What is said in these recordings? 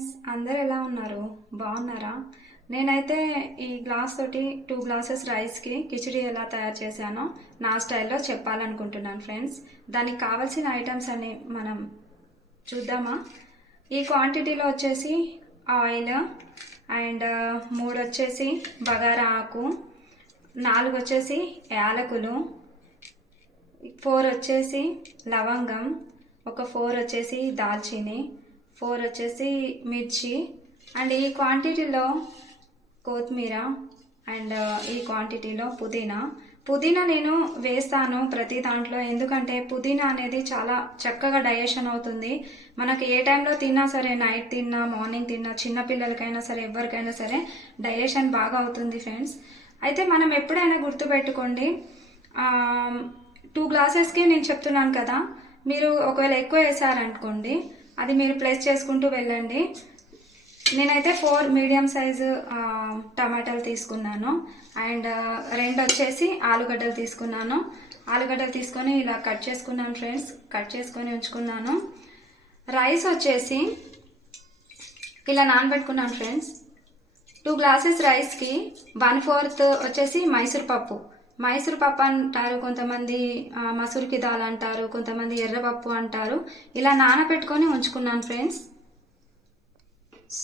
Friends, అందరు ఎలా ఉన్నారు? బాగున్నారా? నేనైతే ఈ గ్లాస్ తోటి 2 గ్లాసెస్ రైస్కి కిచిడి ఎలా తయారు చేశానో నా స్టైల్లో చెప్పాలనుకుంటున్నాను ఫ్రెండ్స్. దానికి కావాల్సిన ఐటమ్స్ అన్ని మనం చూద్దామా? ఈ క్వాంటిటీలో వచ్చేసి ఆయిల్ అండ్ 3 వచ్చేసి బగారా ఆకు, 4 వచ్చేసి యాలకులు, 4 వచ్చేసి లవంగం, ఒక 4 వచ్చేసి దాల్చిని, 4 వచ్చేసి మిర్చి అండ్ ఈ క్వాంటిటీలో కొత్తిమీర అండ్ ఈ క్వాంటిటీలో పుదీనా నేను వేస్తాను ప్రతి దాంట్లో. ఎందుకంటే పుదీనా అనేది చాలా చక్కగా డైజెషన్ అవుతుంది. మనకి ఏ టైంలో తిన్నా సరే, నైట్ తిన్నా మార్నింగ్ తిన్నా, చిన్నపిల్లలకైనా సరే ఎవరికైనా సరే డైజెషన్ బాగా అవుతుంది ఫ్రెండ్స్. అయితే మనం ఎప్పుడైనా గుర్తుపెట్టుకోండి, 2 గ్లాసెస్కి నేను చెప్తున్నాను కదా, మీరు ఒకవేళ ఎక్కువ వేసారనుకోండి అది మీరు ప్లేస్ చేసుకుంటూ వెళ్ళండి. నేనైతే 4 మీడియం సైజు టమాటాలు తీసుకున్నాను అండ్ 2 వచ్చేసి ఆలుగడ్డలు తీసుకున్నాను. ఆలుగడ్డలు తీసుకొని ఇలా కట్ చేసుకున్నాను ఫ్రెండ్స్, కట్ చేసుకొని ఉంచుకున్నాను. రైస్ వచ్చేసి ఇలా నానబెట్టుకున్నాను ఫ్రెండ్స్. 2 గ్లాసెస్ రైస్కి 1/4 వచ్చేసి మైసూర్ పప్పు అంటారు కొంతమంది, మసూర్కి దాల్ అంటారు కొంతమంది, ఎర్రపప్పు అంటారు. ఇలా నానబెట్టుకొని ఉంచుకున్నాను ఫ్రెండ్స్.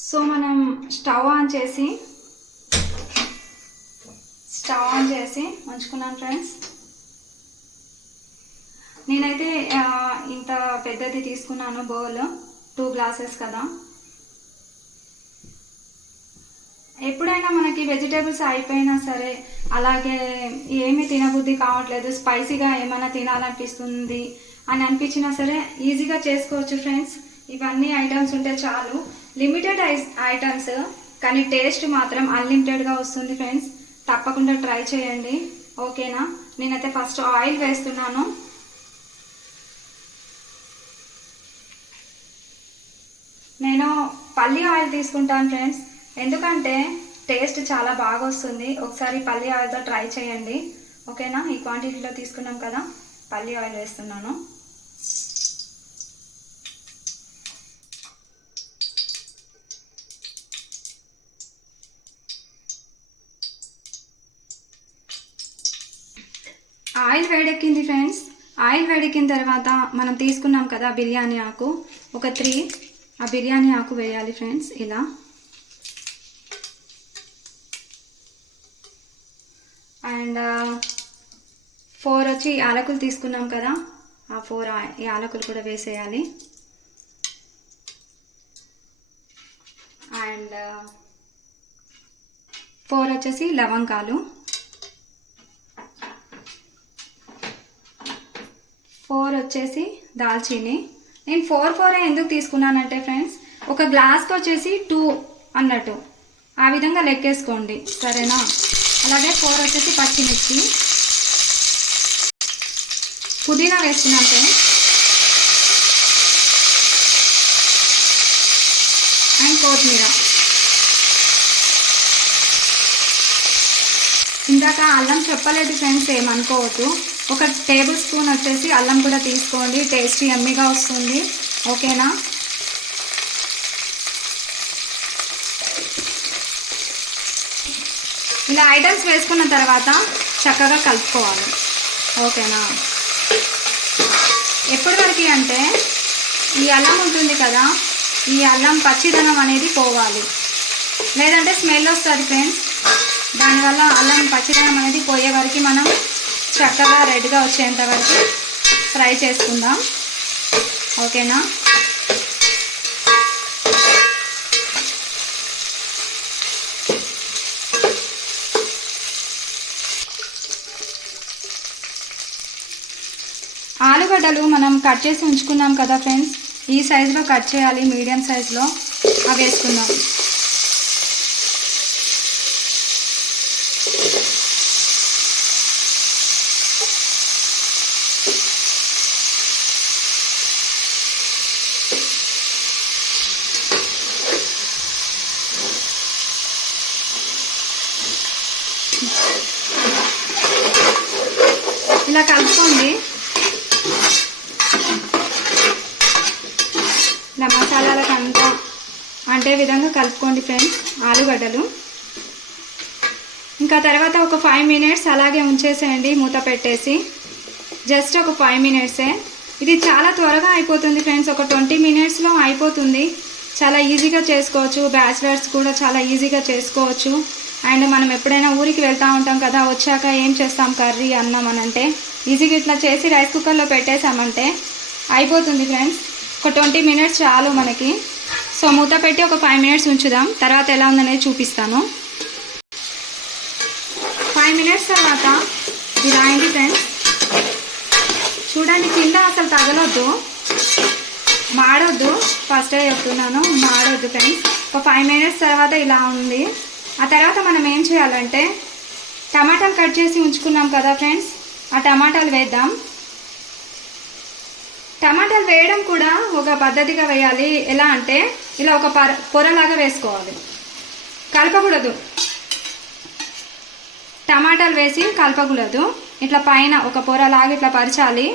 సో మనం స్టవ్ ఆన్ చేసి ఉంచుకున్నాను ఫ్రెండ్స్. నేనైతే ఇంత పెద్దది తీసుకున్నాను బౌల్, 2 గ్లాసెస్ కదా. ఎప్పుడైనా మనకి వెజిటేబుల్స్ అయిపోయినా సరే, అలాగే ఏమీ తినబుద్ధి కావట్లేదు, స్పైసీగా ఏమైనా తినాలనిపిస్తుంది అని అనిపించినా సరే ఈజీగా చేసుకోవచ్చు ఫ్రెండ్స్. ఇవన్నీ ఐటమ్స్ ఉంటే చాలు. లిమిటెడ్ ఐటమ్స్ కానీ టేస్ట్ మాత్రం అన్లిమిటెడ్గా వస్తుంది ఫ్రెండ్స్. తప్పకుండా ట్రై చేయండి, ఓకేనా? నేనైతే ఫస్ట్ ఆయిల్ వేస్తున్నాను. నేను పల్లి ఆయిల్ తీసుకుంటాను ఫ్రెండ్స్, ఎందుకంటే టేస్ట్ చాలా బాగా వస్తుంది. ఒకసారి పల్లి ఆయిల్తో ట్రై చేయండి, ఓకేనా? ఈ క్వాంటిటీలో తీసుకున్నాం కదా, పల్లి ఆయిల్ వేస్తున్నాను. ఆయిల్ వేడెక్కింది ఫ్రెండ్స్. ఆయిల్ వేడెక్కిన తర్వాత మనం తీసుకున్నాం కదా బిర్యానీ ఆకు, ఒక 3 ఆ బిర్యానీ ఆకు వేయాలి ఫ్రెండ్స్. ఇలా అండ్ 4 వచ్చి యాలకులు తీసుకున్నాం కదా, ఆ 4 యాలకులు కూడా వేసేయాలి. అండ్ 4 వచ్చేసి లవంగాలు, 4 వచ్చేసి దాల్చిని. నేను 4 ఎందుకు తీసుకున్నానంటే ఫ్రెండ్స్, ఒక గ్లాస్కి వచ్చేసి 2 అన్నట్టు, ఆ విధంగా లెక్కేసుకోండి, సరేనా? అలాగే 4 వచ్చేసి పచ్చిమిర్చి, పుదీనా వేస్తున్నాను ఫ్రెండ్స్, అండ్ కొత్తిమీర. ఇందాక అల్లం చెప్పలేదు ఫ్రెండ్స్, ఏమనుకోవద్దు. ఒక టేబుల్ స్పూన్ వచ్చేసి అల్లం కూడా తీసుకోండి, టేస్టీ యమ్మీగా వస్తుంది, ఓకేనా? ఇలా ఐటమ్స్ వేసుకున్న తర్వాత చక్కగా కలుపుకోవాలి, ఓకేనా? ఎప్పటి వరకు అంటే ఈ అల్లం ఉంటుంది కదా, ఈ అల్లం పచ్చిదనం అనేది పోవాలి, లేదంటే స్మెల్ వస్తుంది ఫ్రెండ్స్. దానివల్ల అల్లం పచ్చిదనం అనేది పోయే వరకు మనం చక్కగా రెడ్గా వచ్చేంత వరకు ఫ్రై చేసుకుందాం, ఓకేనా? ఆలుగడ్డలు మనం కట్ చేసి ఉంచుకున్నాం కదా ఫ్రెండ్స్, ఈ సైజులో కట్ చేయాలి, మీడియం సైజులో. అవి వేసుకుందాం. ఇలా కలుపుకోండి. ఇలా మసాలాలకు అంతా అంటే విధంగా కలుపుకోండి ఫ్రెండ్స్ ఆలుగడ్డలు. ఇంకా తర్వాత ఒక 5 మినిట్స్ అలాగే ఉంచేసేయండి మూత పెట్టేసి. జస్ట్ ఒక 5 మినిట్సే. ఇది చాలా త్వరగా అయిపోతుంది ఫ్రెండ్స్, ఒక 20 మినిట్స్లో అయిపోతుంది. చాలా ఈజీగా చేసుకోవచ్చు, బ్యాచిలర్స్ కూడా చాలా ఈజీగా చేసుకోవచ్చు. అండ్ మనం ఎప్పుడైనా ఊరికి వెళ్తూ ఉంటాం కదా, వచ్చాక ఏం చేస్తాం కర్రీ అన్నం అని అంటే ఈజీగా ఇట్లా చేసి రైస్ కుక్కర్లో పెట్టేసామంటే అయిపోతుంది ఫ్రెండ్స్. ఒక 20 మినిట్స్ చాలు మనకి. సో మూత పెట్టి ఒక 5 మినిట్స్ ఉంచుదాం, తర్వాత ఎలా ఉందనేది చూపిస్తాను. 5 మినిట్స్ తర్వాత ఇది అయింది ఫ్రెండ్స్. చూడండి కింద అసలు తగలొద్దు, మాడొద్దు. ఫస్టే చెప్తున్నాను, మాడొద్దు ఫ్రెండ్స్. ఒక 5 మినిట్స్ తర్వాత ఇలా ఉంది. ఆ తర్వాత మనం ఏం చేయాలంటే టమాటాలు కట్ చేసి ఉంచుకున్నాం కదా ఫ్రెండ్స్, ఆ టమాటాలు వేద్దాం. టమాటాలు వేయడం కూడా ఒక పద్ధతిగా వేయాలి. ఎలా అంటే ఇలా ఒక పొరలాగా వేసుకోవాలి, కలపకూడదు. టమాటాలు వేసి కలపకూడదు, ఇట్లా పైన ఒక పొరలాగా ఇట్లా పరచాలి.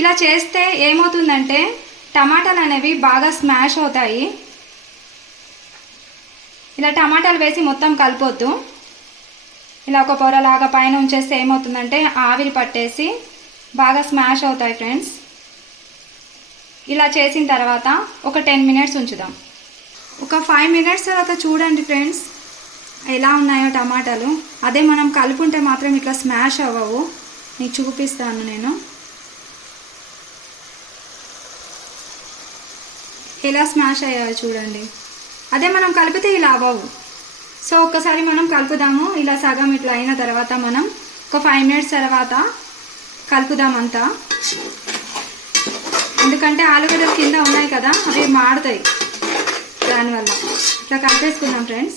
ఇలా చేస్తే ఏమవుతుందంటే టమాటాలు అనేవి బాగా స్మాష్ అవుతాయి. ఇలా టమాటాలు వేసి మొత్తం కలపొద్దు. ఇలా ఒక పొరలాగా పైన ఉంచేస్తే ఏమవుతుందంటే ఆవిరి పట్టేసి బాగా స్మాష్ అవుతాయి ఫ్రెండ్స్. ఇలా చేసిన తర్వాత ఒక 10 మినిట్స్ ఉంచుదాం. ఒక 5 మినిట్స్ తర్వాత చూడండి ఫ్రెండ్స్ ఎలా ఉన్నాయో టమాటాలు. అదే మనం కలుపుంటే మాత్రం ఇట్లా స్మాష్ అవ్వవు. మీకు చూపిస్తాను నేను ఎలా స్మాష్ అయ్యాయో చూడండి. అదే మనం కలిపితే ఇలా అవ్వవు. సో ఒక్కసారి మనం కలుపుదాము. ఇలా సగం ఇట్లా అయిన తర్వాత మనం ఒక 5 మినిట్స్ తర్వాత కలుపుదాం అంతా. ఎందుకంటే ఆలుగడ్డలు కింద ఉన్నాయి కదా, అవి మాడుతాయి. దానివల్ల ఇట్లా కలిపేసుకుందాం ఫ్రెండ్స్.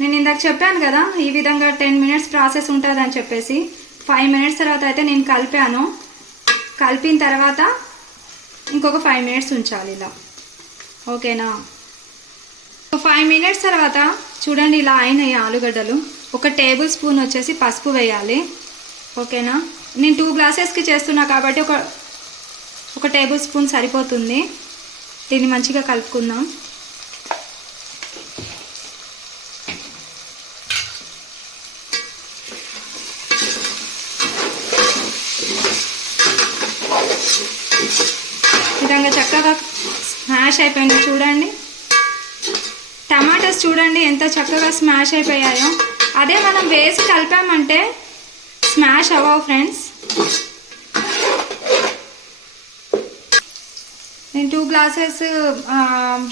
నేను ఇందాక చెప్పాను కదా ఈ విధంగా 10 మినిట్స్ ప్రాసెస్ ఉంటుంది అని చెప్పేసి. 5 మినిట్స్ తర్వాత అయితే నేను కలిపాను. కలిపిన తర్వాత ఇంకొక 5 మినిట్స్ ఉంచాలి ఇలా, ఓకేనా. ఒక 5 మినిట్స్ తర్వాత చూడండి ఇలా అయినాయి ఆలుగడ్డలు. ఒక టేబుల్ స్పూన్ వచ్చేసి పసుపు వేయాలి, ఓకేనా. నేను 2 గ్లాసెస్కి చేస్తున్నా కాబట్టి ఒక టేబుల్ స్పూన్ సరిపోతుంది. దీన్ని మంచిగా కలుపుకుందాం. విధంగా చక్కగా స్మాష్ అయిపోయింది చూడండి. టమాటాస్ చూడండి ఎంత చక్కగా స్మాష్ అయిపోయాయో. అదే మనం వేసి కలిపామంటే స్మాష్ అవ్వవు ఫ్రెండ్స్. నేను 2 గ్లాసెస్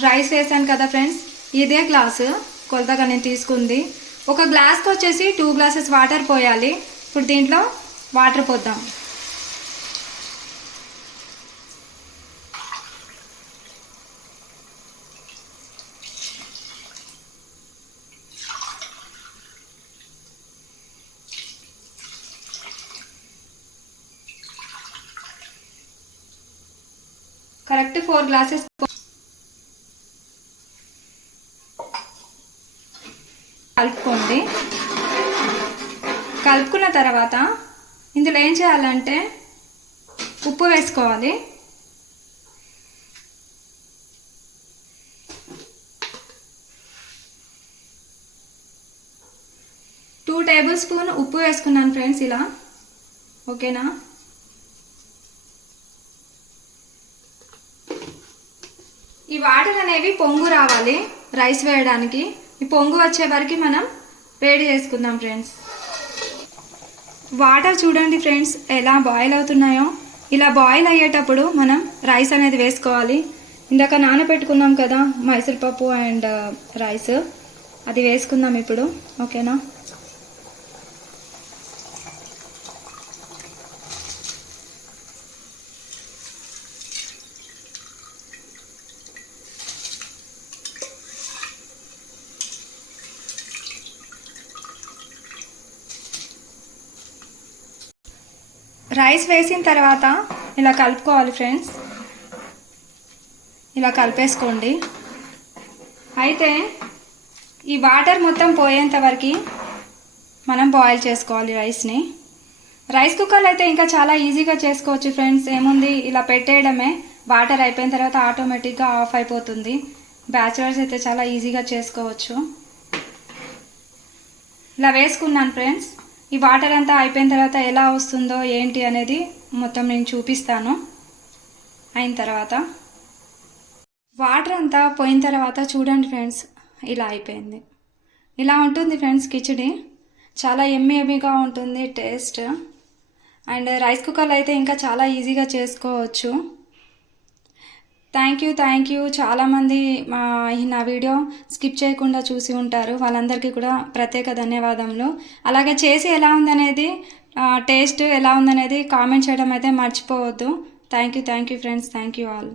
రైస్ వేసాను కదా ఫ్రెండ్స్, ఇదే గ్లాసు కొలతగా నేను తీసుకుంది. ఒక గ్లాస్కి వచ్చేసి 2 గ్లాసెస్ వాటర్ పోయాలి. ఇప్పుడు దీంట్లో వాటర్ పోద్దాం. కరెక్ట్ 4 గ్లాసెస్ కలుపుకోండి. కలుపుకున్న తర్వాత ఇందులో ఏం చేయాలంటే ఉప్పు వేసుకోవాలి. టూ టేబుల్ స్పూన్ ఉప్పు వేసుకున్నాను ఫ్రెండ్స్ ఇలా, ఓకేనా. ఈ వాటర్ అనేవి పొంగు రావాలి రైస్ వేయడానికి. ఈ పొంగు వచ్చే వరకు మనం వేడి చేసుకుందాం ఫ్రెండ్స్. వాటర్ చూడండి ఫ్రెండ్స్ ఎలా బాయిల్ అవుతున్నాయో. ఇలా బాయిల్ అయ్యేటప్పుడు మనం రైస్ అనేది వేసుకోవాలి. ఇందాక నానబెట్టుకున్నాం కదా మైసూర్పప్పు అండ్ రైస్, అది వేసుకుందాం ఇప్పుడు, ఓకేనా. రైస్ వేసిన తర్వాత ఇలా కలుపుకోవాలి ఫ్రెండ్స్. ఇలా కలిపేసుకోండి. అయితే ఈ వాటర్ మొత్తం పోయేంత వరకు మనం బాయిల్ చేసుకోవాలి రైస్ని. రైస్ కుక్కర్లో అయితే ఇంకా చాలా ఈజీగా చేసుకోవచ్చు ఫ్రెండ్స్. ఏముంది ఇలా పెట్టేయడమే, వాటర్ అయిపోయిన తర్వాత ఆటోమేటిక్గా ఆఫ్ అయిపోతుంది. బ్యాచిలర్స్ అయితే చాలా ఈజీగా చేసుకోవచ్చు. ఇలా వేసుకున్నాను ఫ్రెండ్స్. ఈ వాటర్ అంతా అయిపోయిన తర్వాత ఎలా వస్తుందో ఏంటి అనేది మొత్తం నేను చూపిస్తాను. అయిన తర్వాత వాటర్ అంతా పోయిన తర్వాత చూడండి ఫ్రెండ్స్, ఇలా అయిపోయింది. ఇలా ఉంటుంది ఫ్రెండ్స్ కిచిడి. చాలా ఎమ్మీగా ఉంటుంది టేస్ట్. అండ్ రైస్ కుక్కర్లో అయితే ఇంకా చాలా ఈజీగా చేసుకోవచ్చు. Thank you. చాలామంది నా వీడియో స్కిప్ చేయకుండా చూసి ఉంటారు. వాళ్ళందరికీ కూడా ప్రత్యేక ధన్యవాదములు. అలాగే చేసి ఎలా ఉందనేది, టేస్ట్ ఎలా ఉందనేది కామెంట్ చేయడం అయితే మర్చిపోవద్దు. Thank you friends. Thank you all.